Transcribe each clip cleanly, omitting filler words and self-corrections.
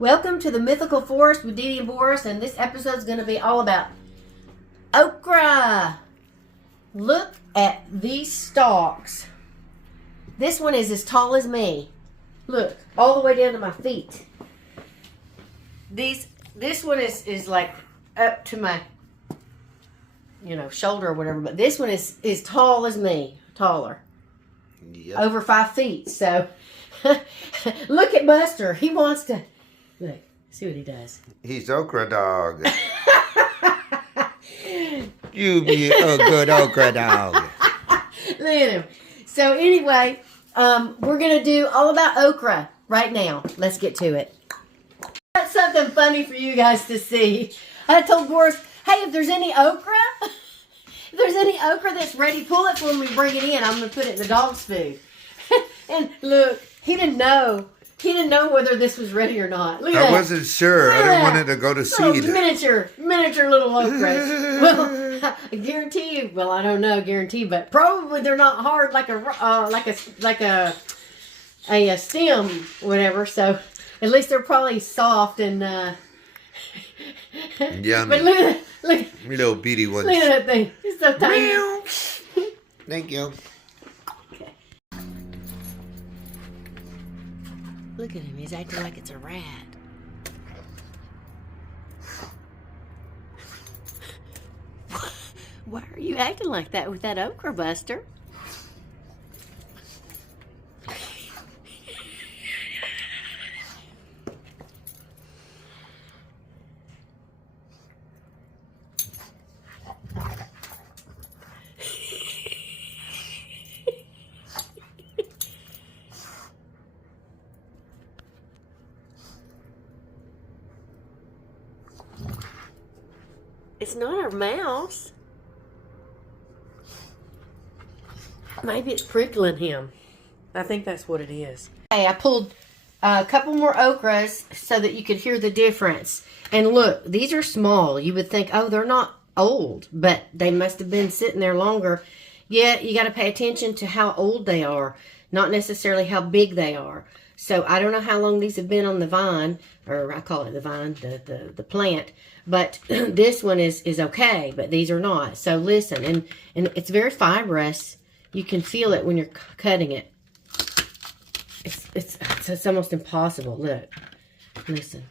Welcome to the Mythical Forest with Dee Dee and Boris, and this episode is going to be all about okra. Look at these stalks. This one is as tall as me. Look, all the way down to my feet. This one is like up to my, shoulder or whatever, but this one is tall as me, taller. Yep. Over 5 feet. So, look at Buster. He wants to. Look, see what he does. He's okra dog. You be a good okra dog. Look at him. So anyway, we're going to do all about okra right now. Let's get to it. That's something funny for you guys to see. I told Boris, hey, if there's any okra, that's ready, pull it when we bring it in. I'm going to put it in the dog's food. And look, he didn't know. He didn't know whether this was ready or not. Look at that. I wasn't sure. I didn't want it to go to seed. Miniature little okras. Well, I guarantee you. Well, I don't know, guarantee, but probably they're not hard like a stem, whatever. So at least they're probably soft and. Yummy. But look, little beady ones. look at that thing. It's so tiny. Thank you. Look at him. He's acting like it's a rat. Why are you acting like that with that okra, Buster? It's not a mouse. Maybe it's prickling him. I think that's what it is. Hey, I pulled a couple more okras so that you could hear the difference. And look, these are small. You would think, oh, they're not old, but they must have been sitting there longer. Yeah, you got to pay attention to how old they are, not necessarily how big they are. So I don't know how long these have been on the vine, or I call it the vine, the plant. But this one is okay, but these are not. So listen, and it's very fibrous. You can feel it when you're cutting it. It's almost impossible. Look, listen.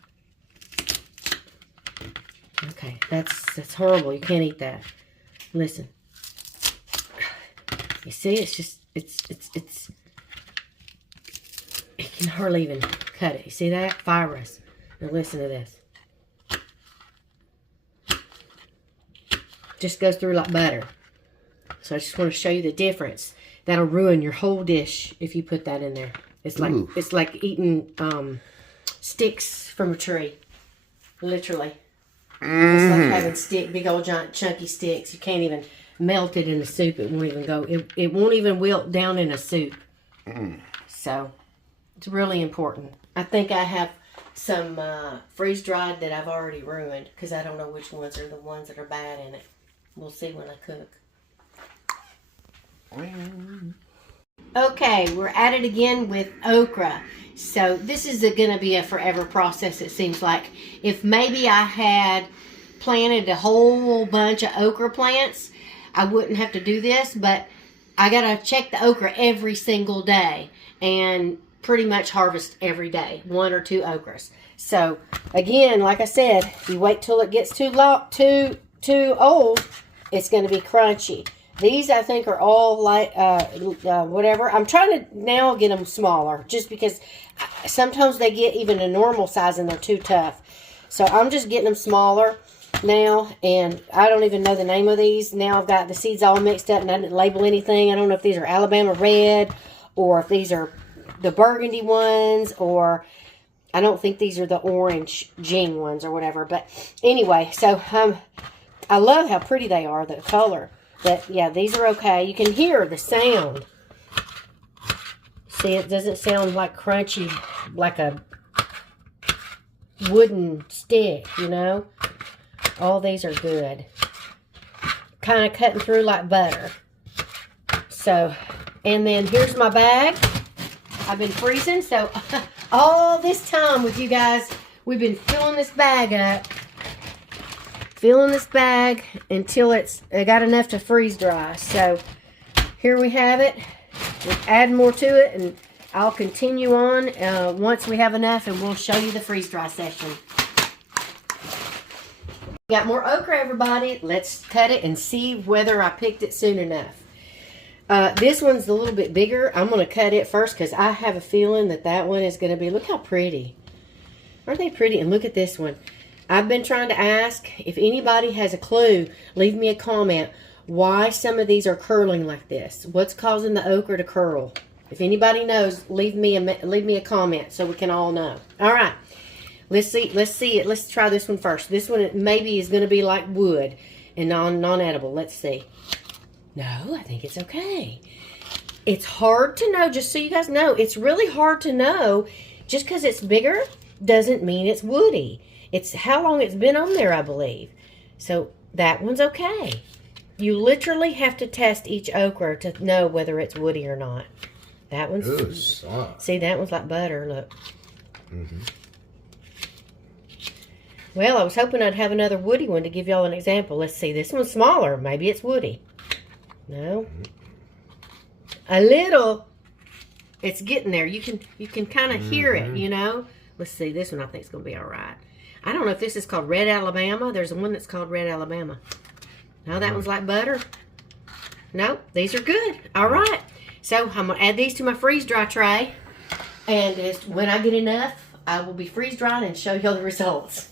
Okay, that's horrible. You can't eat that. Listen. You see, it's just you can hardly even cut it. You see that? Fibrous. Now listen to this. Just goes through like butter. So I just want to show you the difference. That'll ruin your whole dish if you put that in there. It's like It's like eating sticks from a tree. Literally. It's like having big old giant chunky sticks. You can't even melt it in the soup. It won't even go. It won't even wilt down in a soup. So it's really important. I think I have some freeze-dried that I've already ruined because I don't know which ones are the ones that are bad in it. We'll see when I cook. Okay, we're at it again with okra. So this is going to be a forever process, it seems like. If maybe I had planted a whole bunch of okra plants, I wouldn't have to do this, but I got to check the okra every single day and pretty much harvest every day, 1 or 2 okras. So again, like I said, if you wait till it gets too old, it's going to be crunchy. These I think are all like whatever. I'm trying to now get them smaller, just because sometimes they get even a normal size and they're too tough. So I'm just getting them smaller now, and I don't even know the name of these. Now I've got the seeds all mixed up and I didn't label anything. I don't know if these are Alabama Red or if these are the burgundy ones, or I don't think these are the orange Jing ones or whatever. But anyway, so I love how pretty they are, the color. But yeah, these are okay. You can hear the sound. See, it doesn't sound like crunchy, like a wooden stick, All these are good. Kind of cutting through like butter. So, and then here's my bag. I've been freezing, so all this time with you guys, we've been filling this bag up. Filling this bag until it's got enough to freeze dry. So here we have it. We'll add more to it, and I'll continue on once we have enough, and we'll show you the freeze dry session. Got more okra, everybody. Let's cut it and see whether I picked it soon enough. This one's a little bit bigger. I'm going to cut it first because I have a feeling that that one is going to be, look how pretty. Aren't they pretty? And look at this one. I've been trying to ask if anybody has a clue, leave me a comment why some of these are curling like this. What's causing the okra to curl? If anybody knows, leave me a comment so we can all know. All right. Let's see it. Let's try this one first. This one maybe is going to be like wood and non-edible. Let's see. No, I think it's okay. It's hard to know, just so you guys know. It's really hard to know. Just because it's bigger doesn't mean it's woody. It's how long it's been on there, I believe. So that one's okay. You literally have to test each okra to know whether it's woody or not. That one's... Ooh, soft. See, that one's like butter, look. Mm-hmm. Well, I was hoping I'd have another woody one to give y'all an example. Let's see, this one's smaller. Maybe it's woody. No. A little. It's getting there. You can kind of hear it, you know. Let's see, this one I think is going to be all right. I don't know if this is called Red Alabama. There's one that's called Red Alabama. No, that one's like butter. Nope, these are good. All right. So I'm going to add these to my freeze-dry tray. And when I get enough, I will be freeze-drying and show you all the results.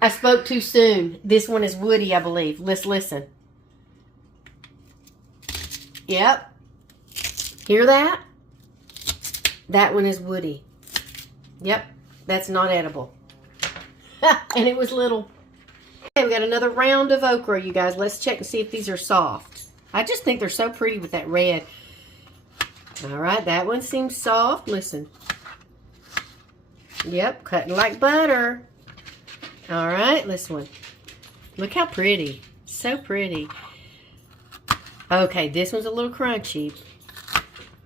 I spoke too soon. This one is woody, I believe. Let's listen. Yep. Hear that? That one is woody. Yep. That's not edible. And it was little. Okay, we got another round of okra, you guys. Let's check and see if these are soft. I just think they're so pretty with that red. All right, that one seems soft. Listen. Yep, cutting like butter. All right, this one. Look how pretty. So pretty. Okay, this one's a little crunchy.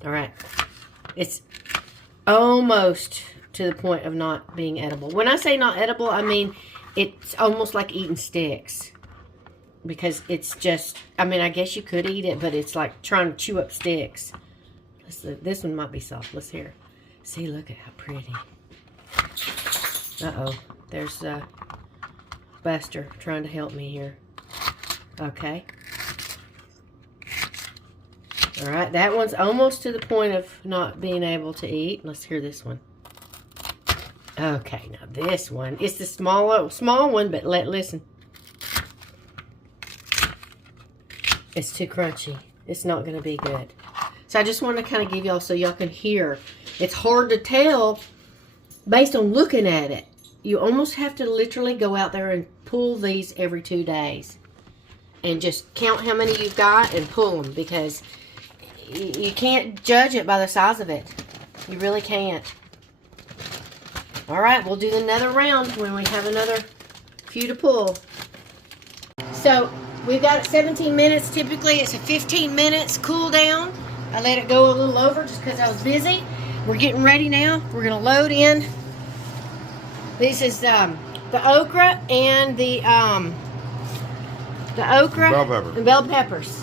All right. It's almost to the point of not being edible. When I say not edible, I mean it's almost like eating sticks. Because it's just, I mean, I guess you could eat it, but it's like trying to chew up sticks. This one might be soft. Let's hear. See, look at how pretty. Uh-oh. There's Buster trying to help me here. Okay. All right, that one's almost to the point of not being able to eat. Let's hear this one. Okay, now this one. It's the small one, but listen. It's too crunchy. It's not going to be good. So I just want to kind of give y'all so y'all can hear. It's hard to tell based on looking at it. You almost have to literally go out there and pull these every 2 days. And just count how many you've got and pull them. Because you can't judge it by the size of it. You really can't. Alright, we'll do another round when we have another few to pull. So, we've got it 17 minutes. Typically, it's a 15 minutes cool down. I let it go a little over just because I was busy. We're getting ready now. We're going to load in. This is the okra and the okra and bell peppers.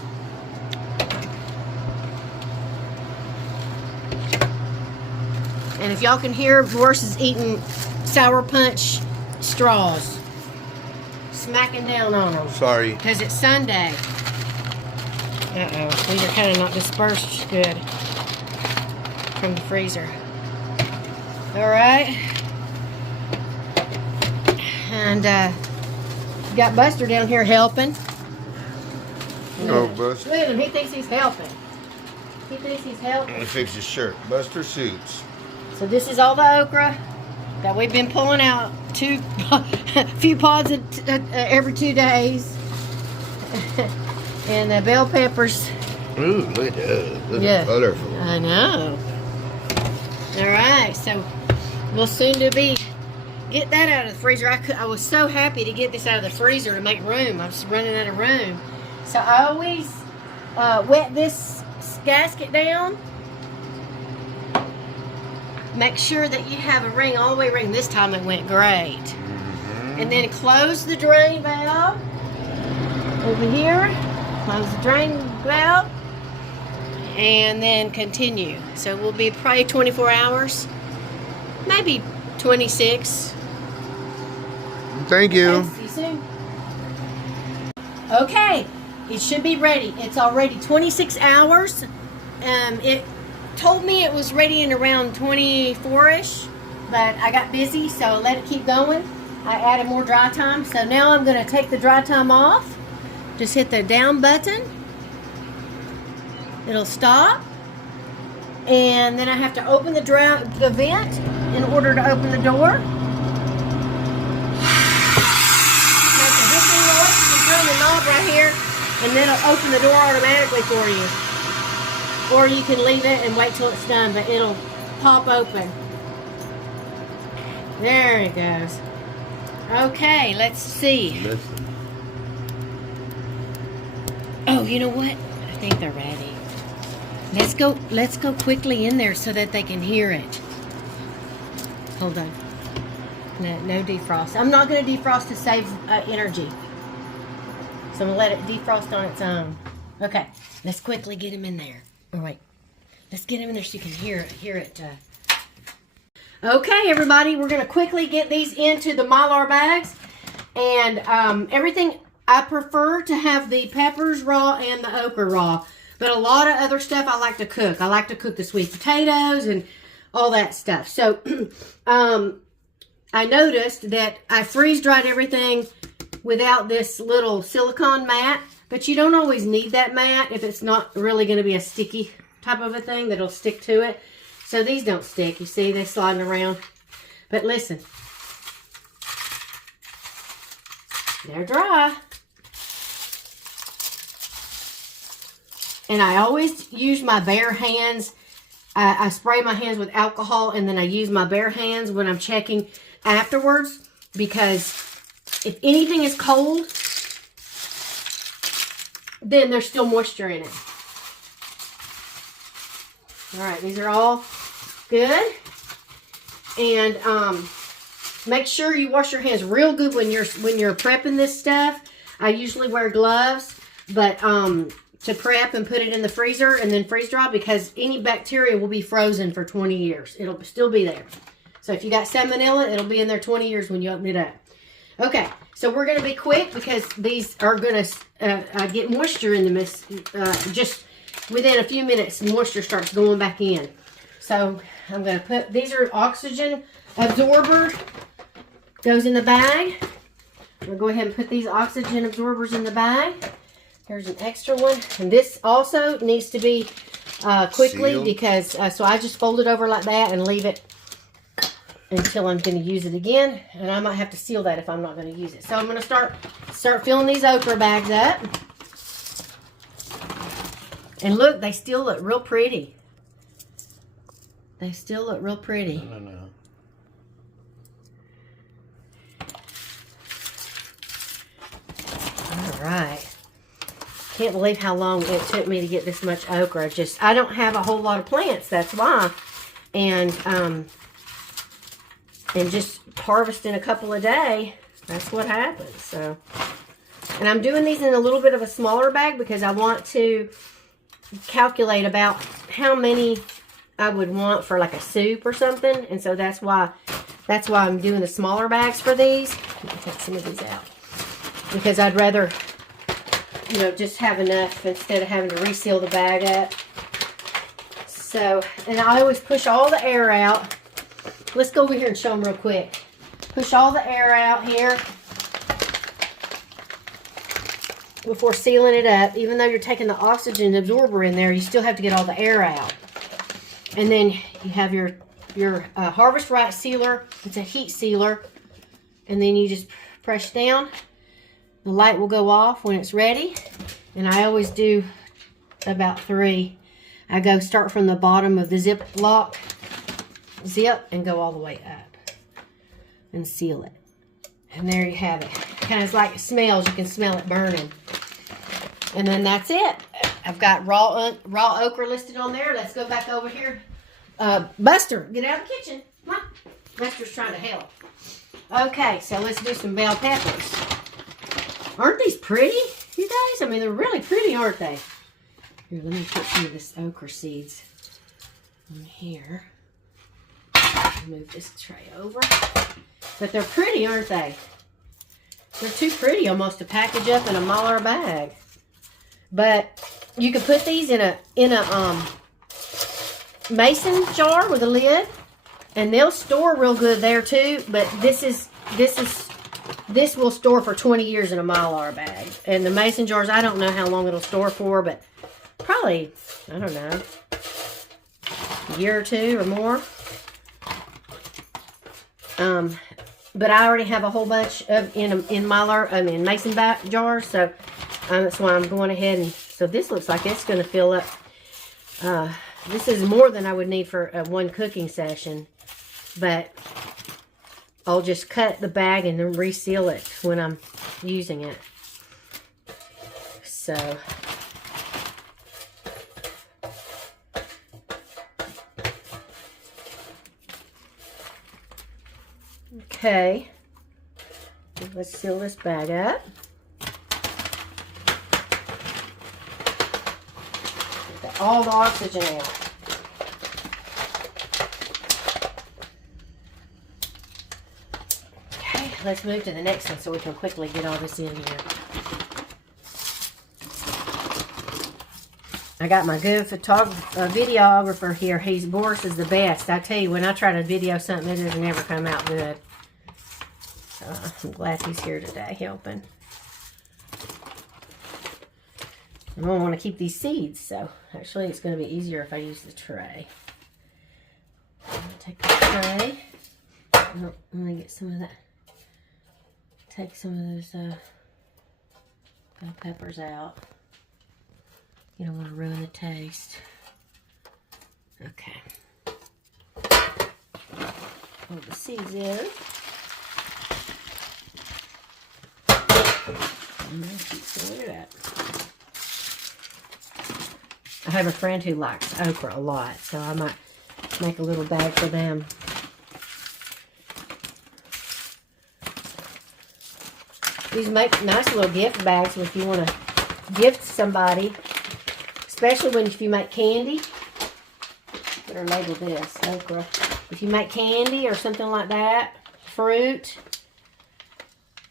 And if y'all can hear, Boris is eating Sour Punch straws. Smacking down on them. Sorry. Because it's Sunday. Uh-oh. These are kind of not dispersed good from the freezer. Alright. And got Buster down here helping. No, Buster. Look at him. He thinks he's helping. He thinks he's helping. Let me fix his shirt. Buster suits. So this is all the okra that we've been pulling out. A few pods every 2 days. And the bell peppers. Ooh, look at that. That's colorful. I know. Alright, so we'll soon to be get that out of the freezer. I was so happy to get this out of the freezer to make room. I was running out of room. So I always wet this gasket down. Make sure that you have a ring all the way around. This time it went great. And then close the drain valve over here. Close the drain valve. And then continue. So we'll be probably 24 hours. Maybe 26. Thank you. Okay, see you soon. Okay, it should be ready. It's already 26 hours. It told me it was ready in around 24-ish, but I got busy, so I let it keep going. I added more dry time, so now I'm going to take the dry time off. Just hit the down button. It'll stop. And then I have to open the vent in order to open the door. Make a hissing noise. You turn the knob right here, and then it'll open the door automatically for you. Or you can leave it and wait till it's done, but it'll pop open. There it goes. Okay, let's see. Oh, you know what? I think they're ready. Let's go quickly in there so that they can hear it. Hold on. No defrost. I'm not going to defrost to save energy. So I'm going to let it defrost on its own. Okay, let's quickly get them in there. All right, let's get them in there so you can hear it. Okay, everybody, we're going to quickly get these into the Mylar bags. And everything, I prefer to have the peppers raw and the okra raw. But a lot of other stuff I like to cook. I like to cook the sweet potatoes and all that stuff. So I noticed that I freeze-dried everything without this little silicone mat. But you don't always need that mat if it's not really going to be a sticky type of a thing that'll stick to it. So these don't stick. You see, they're sliding around. But listen. They're dry. And I always use my bare hands. I spray my hands with alcohol, and then I use my bare hands when I'm checking afterwards. Because if anything is cold, then there's still moisture in it. All right, these are all good. And make sure you wash your hands real good when you're prepping this stuff. I usually wear gloves, but to prep and put it in the freezer and then freeze dry, because any bacteria will be frozen for 20 years. It'll still be there. So if you got salmonella, it'll be in there 20 years when you open it up. Okay, so we're going to be quick because these are going to get moisture in them. Just within a few minutes, moisture starts going back in. So I'm going to put, these are oxygen absorber, goes in the bag. I'm going to go ahead and put these oxygen absorbers in the bag. Here's an extra one. And this also needs to be quickly sealed, because, so I just fold it over like that and leave it until I'm going to use it again. And I might have to seal that if I'm not going to use it. So I'm going to start filling these okra bags up. And look, they still look real pretty. They still look real pretty. No. All right. Can't believe how long it took me to get this much okra. Just, I don't have a whole lot of plants, that's why. And just harvesting a couple a day, that's what happens. So, and I'm doing these in a little bit of a smaller bag because I want to calculate about how many I would want for like a soup or something. And so that's why I'm doing the smaller bags for these. Let me take some of these out, because I'd rather, you know, just have enough instead of having to reseal the bag up. So, and I always push all the air out. Let's go over here and show them real quick. Push all the air out here before sealing it up. Even though you're taking the oxygen absorber in there, you still have to get all the air out. And then you have your harvestright sealer. It's a heat sealer. And then you just press down. The light will go off when it's ready. And I always do about 3. I start from the bottom of the zip and go all the way up and seal it. And there you have it. Kind of like it smells. You can smell it burning. And then that's it. I've got raw okra listed on there. Let's go back over here Buster, get out of the kitchen. Come on. Buster's trying to help. Okay, so let's do some bell peppers. Aren't these pretty, you guys? I mean, they're really pretty, aren't they? Here, let me put some of this okra seeds in here. Move this tray over. But they're pretty, aren't they? They're too pretty almost to package up in a Mylar bag. But you can put these in a mason jar with a lid, and they'll store real good there too. But this will store for 20 years in a Mylar bag. And the mason jars, I don't know how long it'll store for, but probably, I don't know, a year or two or more. But I already have a whole bunch of in Mylar, in mason jars, so that's why I'm going ahead and, so this looks like it's going to fill up. This is more than I would need for one cooking session, but I'll just cut the bag and then reseal it when I'm using it. So, okay, let's seal this bag up. Get all the oxygen out. Okay, let's move to the next one so we can quickly get all this in here. I got my good videographer here. Boris is the best. I tell you, when I try to video something, it doesn't ever come out good. So I'm glad he's here today helping. I don't want to keep these seeds, so actually it's going to be easier if I use the tray. I'm going to take the tray. Oh, I'm going to get some of that. Take some of those bell peppers out. You don't want to ruin the taste. Okay. Pull the seeds in. And then keep filling it up. I have a friend who likes okra a lot, so I might make a little bag for them. These make nice little gift bags if you want to gift somebody, especially if you make candy. Better label this, okra. If you make candy or something like that, fruit,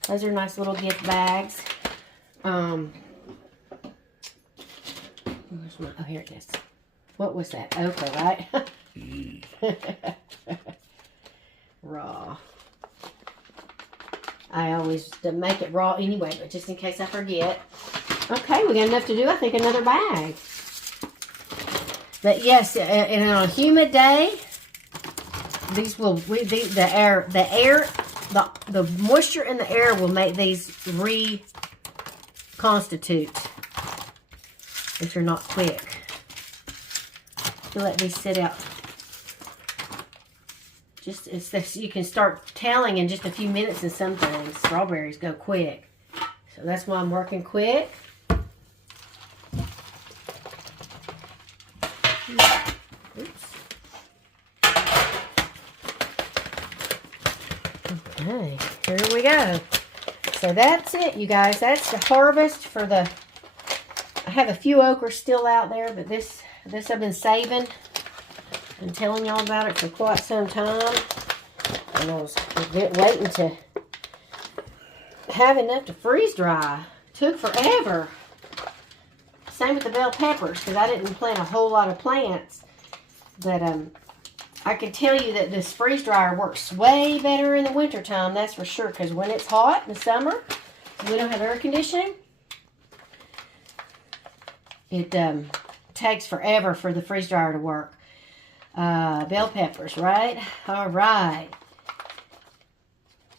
those are nice little gift bags. Oh, here it is. What was that? Okra, right? Raw. I always make it raw anyway, but just in case I forget. Okay, we got enough to do. I think another bag. But yes, and on a humid day, these will the moisture in the air will make these reconstitute if you're not quick. You let these sit out. Just you can start telling in just a few minutes, and some things strawberries go quick. So that's why I'm working quick. Oops. Okay, here we go. So that's it, you guys. That's the harvest for the. I have a few okra still out there, but this I've been saving and telling y'all about it for quite some time. And I was waiting to have enough to freeze dry. Took forever. Same with the bell peppers, because I didn't plant a whole lot of plants. But I can tell you that this freeze dryer works way better in the wintertime, that's for sure. Because when it's hot in the summer, we don't have air conditioning. It takes forever for the freeze dryer to work. Bell peppers, right? All right.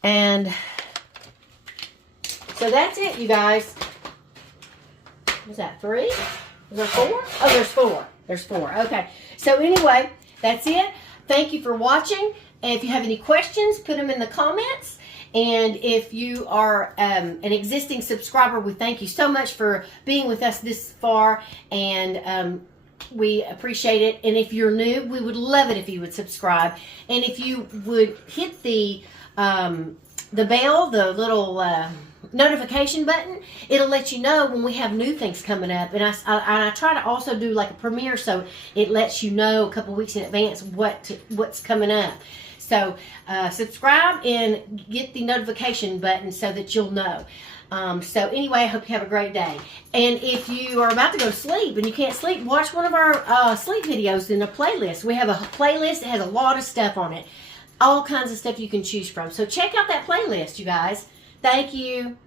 And so that's it, you guys. Was that 3? Was there 4? Oh, there's 4. There's 4. Okay. So anyway, that's it. Thank you for watching. And if you have any questions, put them in the comments. And if you are an existing subscriber, we thank you so much for being with us this far. And We appreciate it. And if you're new, we would love it if you would subscribe. And if you would hit the bell, the little notification button, it'll let you know when we have new things coming up. And I try to also do like a premiere, so it lets you know a couple weeks in advance what's coming up. So subscribe and get the notification button so that you'll know. So anyway, I hope you have a great day. And if you are about to go to sleep and you can't sleep, watch one of our sleep videos in a playlist. We have a playlist that has a lot of stuff on it. All kinds of stuff you can choose from. So check out that playlist, you guys. Thank you.